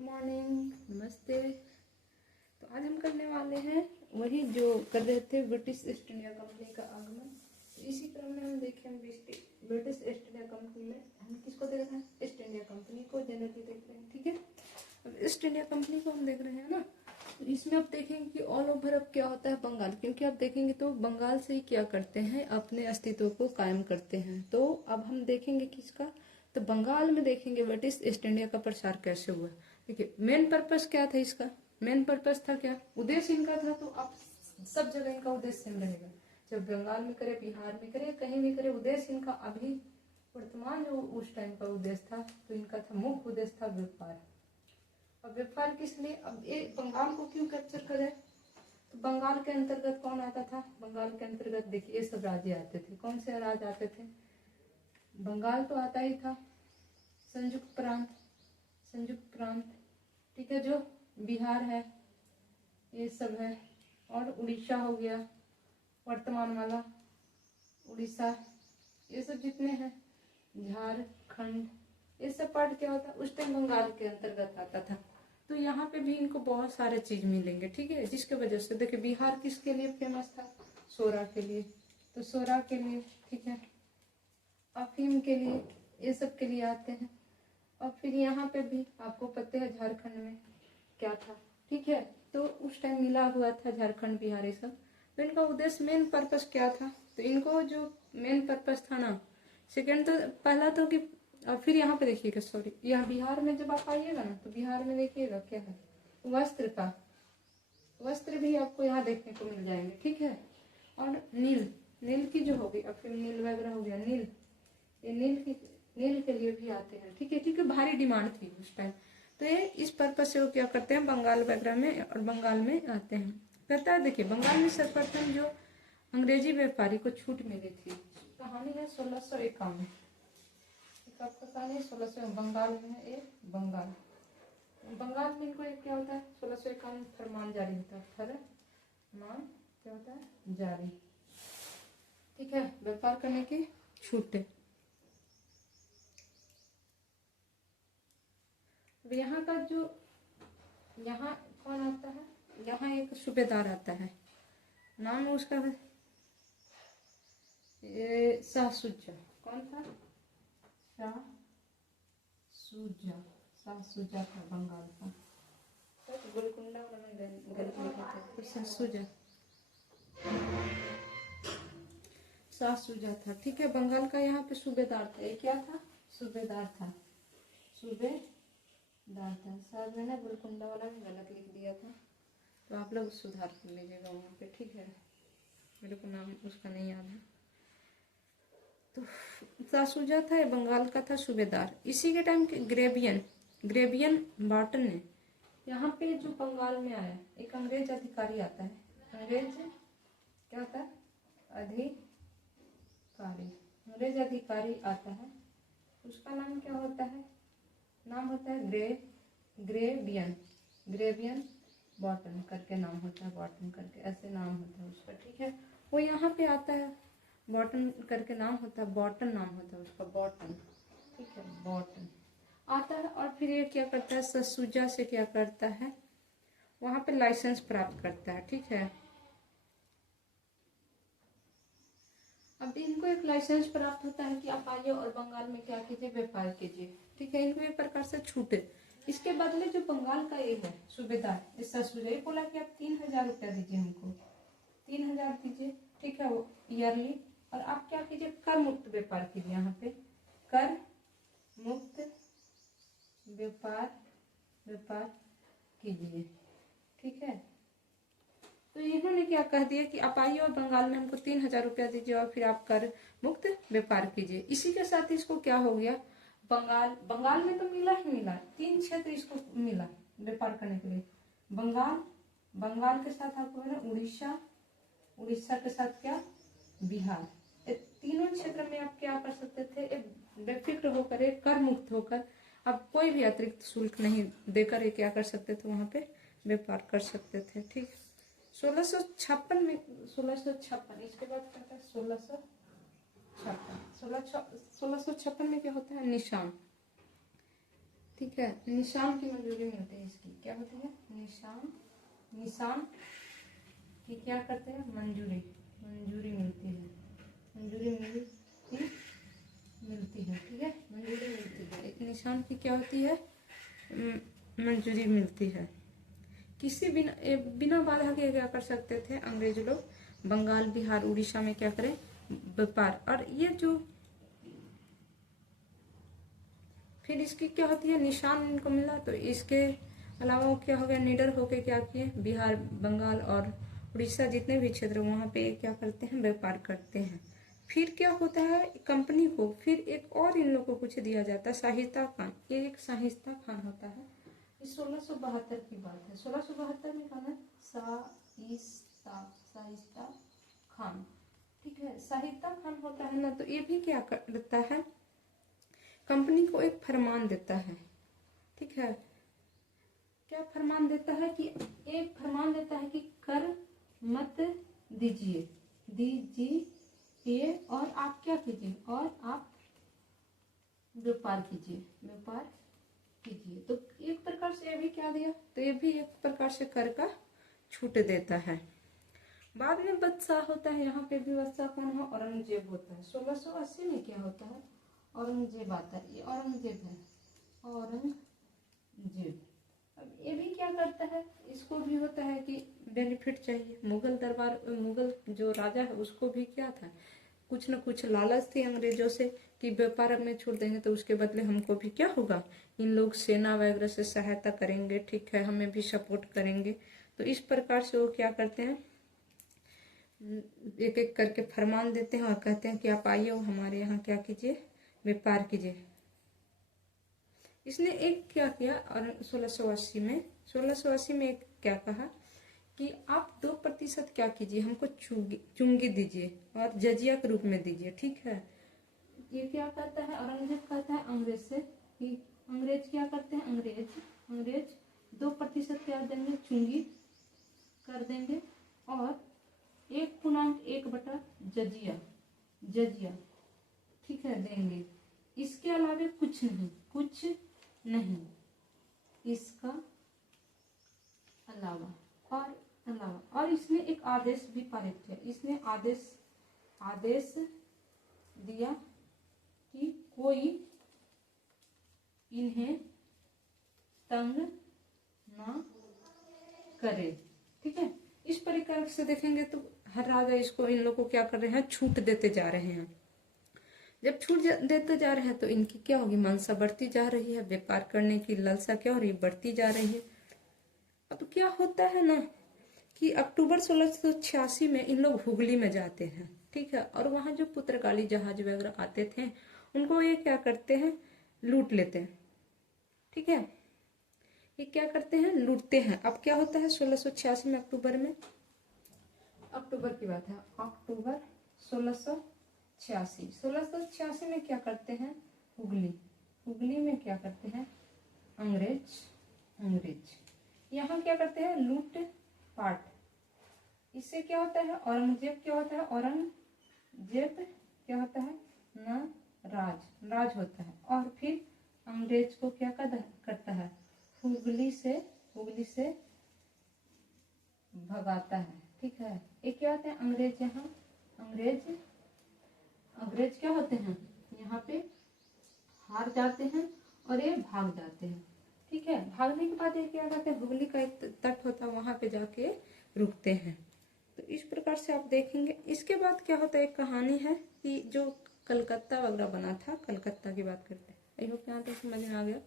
Morning, नमस्ते। तो आज हम करने वाले हैं वही जो कर रहे थे, ब्रिटिश ईस्ट इंडिया कंपनी का आगमन। तो इसी क्रम में हम देखें, हम ब्रिटिश ईस्ट इंडिया कंपनी में हम किसको देख रहे हैं? ईस्ट इंडिया कंपनी को जनरली देख रहे हैं। ठीक है, अब ईस्ट इंडिया कंपनी को हम देख रहे हैं ना। तो इसमें आप देखेंगे कि ऑल ओवर अब क्या होता है, बंगाल, क्योंकि आप देखेंगे तो बंगाल से ही क्या करते हैं, अपने अस्तित्व को कायम करते हैं। तो अब हम देखेंगे किसका, तो बंगाल में देखेंगे ब्रिटिश ईस्ट इंडिया का प्रसार कैसे हुआ। देखिए, मेन पर्पस क्या था इसका? मेन पर्पस था क्या, उद्देश्य इनका था। तो आप सब जगह इनका उद्देश्य सेम रहेगा, जब बंगाल में करे, बिहार में करे, कहीं भी करे, उद्देश्य इनका अभी वर्तमान जो उस टाइम का उद्देश्य था, तो इनका था, मुख्य उद्देश्य था व्यापार। अब व्यापार किस लिए? अब ये बंगाल को क्यों कैप्चर करे? तो बंगाल के अंतर्गत कौन आता था? बंगाल के अंतर्गत देखिए ये सब राज्य आते थे। कौन से राज्य आते थे? बंगाल तो आता ही था, संयुक्त प्रांत, संयुक्त प्रांत, ठीक है, जो बिहार है, ये सब है, और उड़ीसा हो गया, वर्तमान वाला उड़ीसा, ये सब जितने हैं, झारखंड, ये सब पार्ट क्या होता है, उस टाइम बंगाल के अंतर्गत आता था। तो यहाँ पे भी इनको बहुत सारे चीज मिलेंगे। ठीक है, जिसके वजह से देखिए, बिहार किसके लिए फेमस था? सोरा के लिए। तो सोरा के लिए, ठीक है, अफीम के लिए, ये सब के लिए आते हैं। और फिर यहाँ पे भी आपको पता है झारखंड में क्या था। ठीक है, तो उस टाइम मिला हुआ था झारखंड, बिहार, ये सब। तो इनका उद्देश्य, मेन पर्पस क्या था? तो इनको जो मेन पर्पस था ना, सेकेंड तो पहला तो कि, और फिर यहाँ पे देखिएगा, सॉरी, यहाँ बिहार में जब आप आइएगा ना, तो बिहार में देखिएगा क्या है, वस्त्र का, वस्त्र भी आपको यहाँ देखने को मिल जाएंगे। ठीक है, और नील, नील की जो होगी, अब फिर नील वगैरह हो गया, नील, ये नील के लिए भी आते हैं। ठीक है, क्योंकि भारी डिमांड थी उस टाइम। तो ये इस पर्पज से वो क्या करते हैं, बंगाल वगैरह में और बंगाल में आते हैं। कहता है, देखिए, बंगाल में सर्वप्रथम जो अंग्रेजी व्यापारी को छूट मिली थी, कहानी है 1651। आपका कहानी 1600, बंगाल में है ये, बंगाल, बंगाल में इनको एक क्या होता है, 1651 फरमान जारी होता है, फरमान क्या होता है, जारी। ठीक है, व्यापार करने की छूट। यहाँ का जो, यहाँ कौन आता है, यहाँ एक सूबेदार आता है, नाम उसका शाहसुजा। कौन था? शाहसुजा, शाहसुजा था बंगाल का। गोलकुंडा शाहसुजा, शाहसुजा था। ठीक है, बंगाल का यहाँ पे सूबेदार था। ये क्या था? सूबेदार था, सूबेदार था। शायद मैंने गोलकुंडा वाला भी गलत लिख दिया था, तो आप लोग सुधार कर लीजिएगा वहाँ पे। ठीक है, मेरे को नाम उसका नहीं याद है। तो शाहसुजा था, बंगाल का था सूबेदार। इसी के टाइम के ग्रेबियन बार्टन ने यहाँ पे जो बंगाल में आया, एक अंग्रेज अधिकारी आता है। अंग्रेज क्या होता है? अधिकारी, अंग्रेज अधिकारी आता है। उसका नाम क्या होता है? नाम होता है ग्रेबियन बॉटन करके नाम होता है, बॉटन करके ऐसे नाम होता है उसका। ठीक है, वो यहाँ पे आता है, बॉटन करके नाम होता है, बॉटन नाम होता है उसका, बॉटन। ठीक है, बॉटन आता है, और फिर ये क्या करता है, शाहसुजा से क्या करता है, वहां पे लाइसेंस प्राप्त करता है। ठीक है, अब इनको एक लाइसेंस प्राप्त होता है कि आप आइए और बंगाल में क्या कीजिए, व्यापार कीजिए। ठीक है, इनको एक प्रकार से छूट है। इसके बदले जो बंगाल का ये है सूबेदार, इस शाहसुजा बोला कि आप 3000 रुपया दीजिए, हमको 3000 दीजिए। ठीक है, वो ईयरली, और आप क्या कीजिए, कर मुक्त व्यापार कीजिए। यहाँ पे कर मुक्त व्यापार कीजिए। ठीक है, तो इन्होंने क्या कह दिया कि आप आइए और बंगाल में हमको 3000 रुपया दीजिए, और फिर आप कर मुक्त व्यापार कीजिए। इसी के साथ इसको क्या हो गया, बंगाल में तो मिला ही मिला, 3 क्षेत्र इसको मिला व्यापार करने के लिए। बंगाल के साथ आपको है ना उड़ीसा के साथ क्या, बिहार, तीनों क्षेत्र में आप क्या कर सकते थे, बेफिक्र होकर, एक कर मुक्त होकर, आप कोई भी अतिरिक्त शुल्क नहीं देकर ये क्या कर सकते थे, वहां पे व्यापार कर सकते थे। ठीक, 1656 में, 1656, इसके बाद क्या था, 1656 में क्या होता है, निशान। ठीक है, निशान की मंजूरी मिलती है इसकी, क्या होती है, निशान की क्या करते हैं, मंजूरी मिलती है, मंजूरी मिलती है, ठीक है, मंजूरी मिलती है। एक निशान की क्या होती है, मंजूरी मिलती है। किसी बिना बाधा के क्या कर सकते थे अंग्रेज लोग, बंगाल, बिहार, उड़ीसा में क्या करें, व्यापार। और ये जो फिर इसकी क्या होती है, निशान इनको मिला, तो इसके अलावा वो क्या हो गया, निडर होके क्या किए, बिहार, बंगाल और उड़ीसा जितने भी क्षेत्र वहाँ पे क्या करते हैं, व्यापार करते हैं। फिर क्या होता है, कंपनी को फिर एक और इन लोगों को कुछ दिया जाता है, शाहिस्ता खान। ये एक शाहिस्ता खान होता है, 1672 की बात है। 1672 में कहा है शाहिस्ता खान, ठीक है, शाहिस्ता खान होता है ना, तो ये भी क्या करता है, कंपनी को एक फरमान देता है, ठीक है, क्या फरमान देता है कि एक फरमान देता है कि कर मत दीजिए और आप क्या कीजिए, और आप व्यापार कीजिए। तो एक प्रकार से ये भी क्या दिया, तो ये भी एक प्रकार से कर का छूट देता है। बाद में बादशाह होता है, यहाँ पे भी बादशाह कौन है, औरंगजेब होता है। 1680 में क्या होता है, औरंगजेब आता है, ये औरंगजेब है, औरंगजेब। अब ये भी क्या करता है, इसको भी होता है कि बेनिफिट चाहिए, मुगल जो राजा है उसको भी क्या था, कुछ न कुछ लालच थी अंग्रेजों से कि व्यापार में छोड़ देंगे तो उसके बदले हमको भी क्या होगा, इन लोग सेना वगैरह से सहायता करेंगे, ठीक है, हमें भी सपोर्ट करेंगे। तो इस प्रकार से वो क्या करते हैं, एक एक करके फरमान देते हैं और कहते हैं कि आप आइए हमारे यहाँ क्या कीजिए, व्यापार कीजिए। इसने एक क्या किया, और 1680 में एक क्या कहा कि आप 2% क्या कीजिए, हमको चुंगी दीजिए और जजिया के रूप में दीजिए, ठीक है। ये क्या कहता है, औरंगजेब कहता है अंग्रेज से कि अंग्रेज क्या करते हैं, अंग्रेज 2% क्या देंगे, चुंगी कर देंगे, और 1.1 जजिया, ठीक है, देंगे। इसके अलावा कुछ नहीं, इसका अलावा और इसने एक आदेश भी पारित किया, इसने आदेश दिया कि कोई इन्हें तंग ना करे, ठीक है। इस प्रकार से देखेंगे तो हर राजा इसको, इन लोगों को क्या कर रहे हैं, छूट देते जा रहे हैं। जब छूट देते जा रहे हैं तो इनकी क्या होगी, मनसा बढ़ती जा रही है, व्यापार करने की लालसा क्या हो रही है, बढ़ती जा रही है। अब क्या होता है ना कि अक्टूबर 1686 में इन लोग हुगली में जाते हैं, ठीक है, और वहां जो पुर्तगाली जहाज वगैरह आते थे उनको ये क्या करते हैं, लूट लेते हैं, ठीक है, ये क्या करते हैं, लूटते हैं। अब क्या होता है 1686 में, अक्टूबर की बात है, अक्टूबर 1686 में क्या करते हैं, हुगली में क्या करते हैं, अंग्रेज यहाँ क्या करते हैं, लूट पाट। इससे क्या होता है, औरंगजेब क्या होता है, राज होता है, और फिर अंग्रेज को क्या करता है, हुगली से भगाता है, ठीक है। ये क्या होते हैं, अंग्रेज क्या होते हैं, यहाँ पे हार जाते हैं और ये भाग जाते हैं, ठीक है। भागने के बाद ये क्या करते हैं, हुगली का एक तट होता है वहां पे जाके रुकते हैं। तो इस प्रकार से आप देखेंगे। इसके बाद क्या होता है, एक कहानी है कि जो कलकत्ता वगैरह बना था, कलकत्ता की बात करते हैं। आई होप यहाँ तक समझ में आ गया,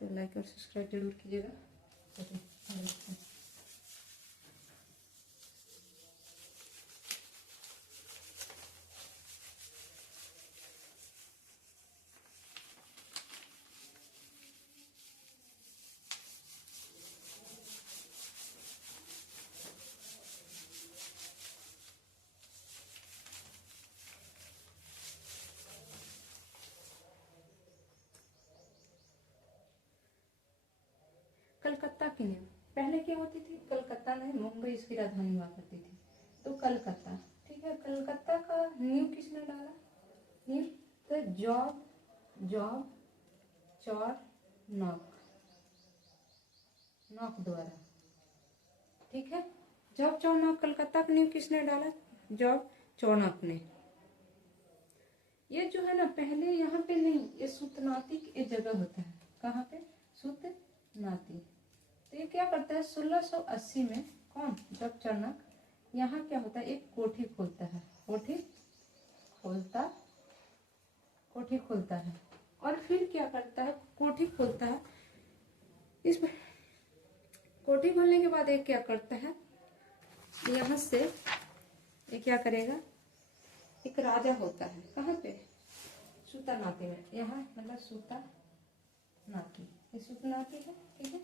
तो लाइक और सब्सक्राइब जरूर कीजिएगा। कलकत्ता की नींव पहले क्या होती थी, कलकत्ता नहीं, मुंबई इसकी राजधानी हुआ करती थी, तो कलकत्ता, ठीक है। कलकत्ता का नींव किसने डाला, नींव, तो जॉर्ज नॉक, नॉक द्वारा, ठीक है। जॉब चार्नॉक कलकत्ता का नींव किसने डाला? जॉब चार्नॉक ने। ये जो है ना, पहले यहाँ पे नहीं, ये सूतनाती की जगह होता है। कहाँ पे? सूतनाती। तो ये क्या करता है, 1680 में कौन? जॉब चार्नॉक यहाँ क्या होता है, एक कोठी खोलता है, कोठी खोलता है। और फिर क्या करता है, कोठी खोलता है। इसमें कोठी खोलने के बाद एक क्या करता है, यहाँ से ये क्या करेगा, एक राजा होता है। कहाँ पे? सूतनाती में। यहाँ मतलब सूतनाती, ये सूतनाती है, ठीक है।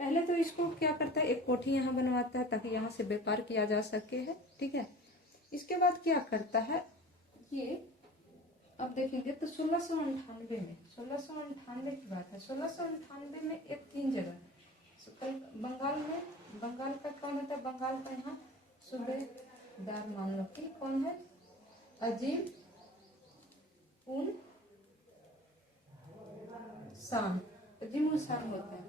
पहले तो इसको क्या करता है, एक कोठी यहाँ बनवाता है ताकि यहाँ से व्यापार किया जा सके है, ठीक है। इसके बाद क्या करता है, ये अब देखेंगे तो 1698 में, 1698 की बात है। 1698 में एक 3 जगह बंगाल में, बंगाल का कौन होता है, बंगाल का यहाँ सूबेदार मान लो कि कौन है, अजीम उन शान, अजीम उन शान होता है।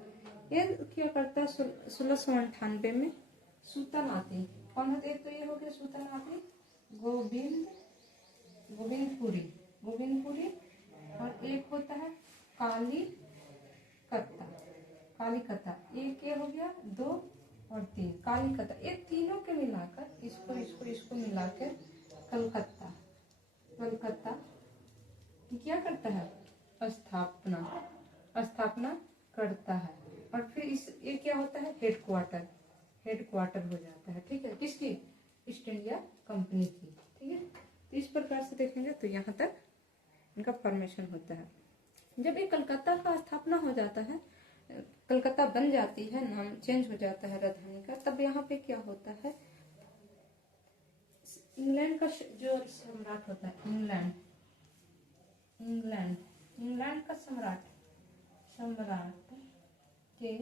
ये क्या करता है, 1698 में सूतनाती कौन होते, एक तो ये हो गया सूतनाती गोविंदपुरी, और एक होता है कालीकता, एक ये हो गया 2 और 3 कालीकता। ये तीनों के मिलाकर इसको मिलाकर कलकत्ता क्या करता है, स्थापना करता है। और फिर इस ये क्या होता है, हेडक्वार्टर हो जाता है, ठीक है। किसकी? ईस्ट इंडिया कंपनी की, ठीक है। तो इस प्रकार से देखेंगे तो यहाँ तक इनका फॉर्मेशन होता है। जब ये कलकत्ता का स्थापना हो जाता है, कलकत्ता बन जाती है, नाम चेंज हो जाता है राजधानी का, तब यहाँ पे क्या होता है, इंग्लैंड का जो सम्राट होता है, इंग्लैंड का सम्राट के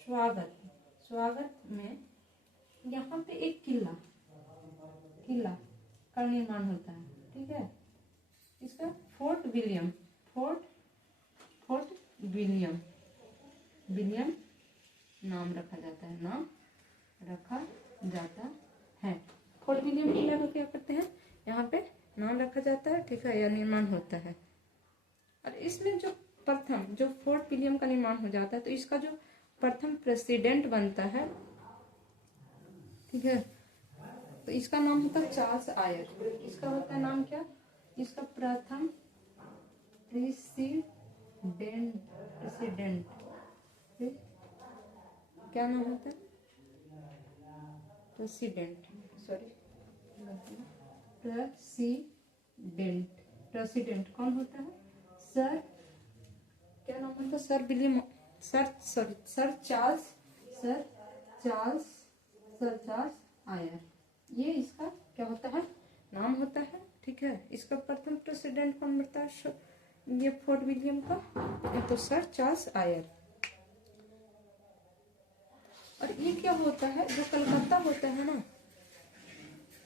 स्वागत में यहाँ पे एक किला का निर्माण होता है, ठीक है। इसका फोर्ट विलियम नाम रखा जाता है, फोर्ट विलियम किला को क्या करते हैं, यहाँ पे नाम रखा जाता है, ठीक है, या निर्माण होता है। और इसमें जो फोर्ट विलियम का निर्माण हो जाता है, तो इसका जो प्रथम प्रेसिडेंट बनता है, ठीक है, तो इसका नाम होता है चार्ल्स आयर। इसका होता है नाम क्या, इसका प्रथम प्रेसिडेंट क्या नाम होता है, प्रेसिडेंट कौन होता है, सर क्या नाम होता है, सर चार्ल्स आयर। ये इसका क्या होता है, नाम होता है, ठीक है। इसका प्रथम प्रेसिडेंट कौन बनता है, ये फोर्ट विलियम का, तो सर चार्ल्स आयर। और ये क्या होता है, जो कलकत्ता होता है ना,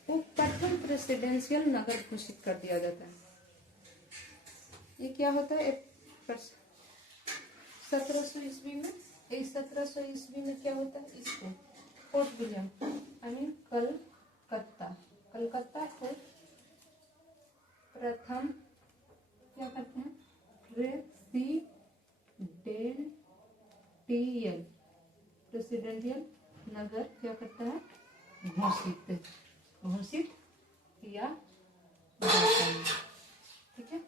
वो प्रथम प्रेसिडेंशियल नगर घोषित कर दिया जाता है। ये क्या होता है, 1700 ईस्वी में, 1700 ईस्वी में क्या होता है, इसको फोर्ट विलियम कलकत्ता को प्रथम क्या करते हैं, प्रेसिडेंशियल नगर क्या करता है, घोषित किया जाता है, ठीक है।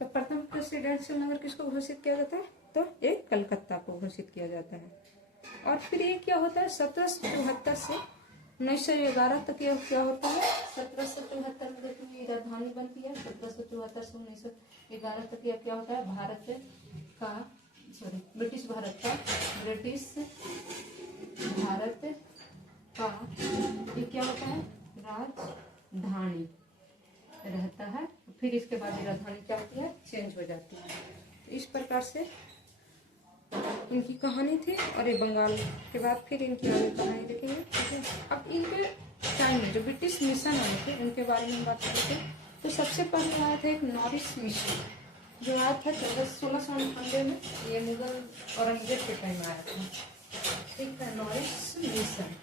तो प्रथम प्रेसिडेंशियल नगर किसको घोषित किया जाता है, तो एक कलकत्ता को घोषित किया जाता है। और फिर ये क्या होता है, 1774 से 1911 तक ये क्या होता है, 1774 में देखिए राजधानी बनती है, 1774 से 1911 तक यह क्या होता है, ब्रिटिश भारत का ये क्या होता है, राजधानी रहता है। फिर इसके बाद ये राजधानी क्या होती है, चेंज हो जाती है। तो इस प्रकार से इनकी कहानी थी। और ये बंगाल के बाद फिर इनकी आगे कहानी देखेंगे, ठीक है। अब इनके टाइम में जो ब्रिटिश मिशन आए थे, उनके बारे में हम बात करते हैं। तो सबसे पहले आया था एक नॉरिस मिशन, जो आया था 1698 में, ये मुगल औरंगजेब के टाइम आया था। ठीक है, नॉरिस मिशन।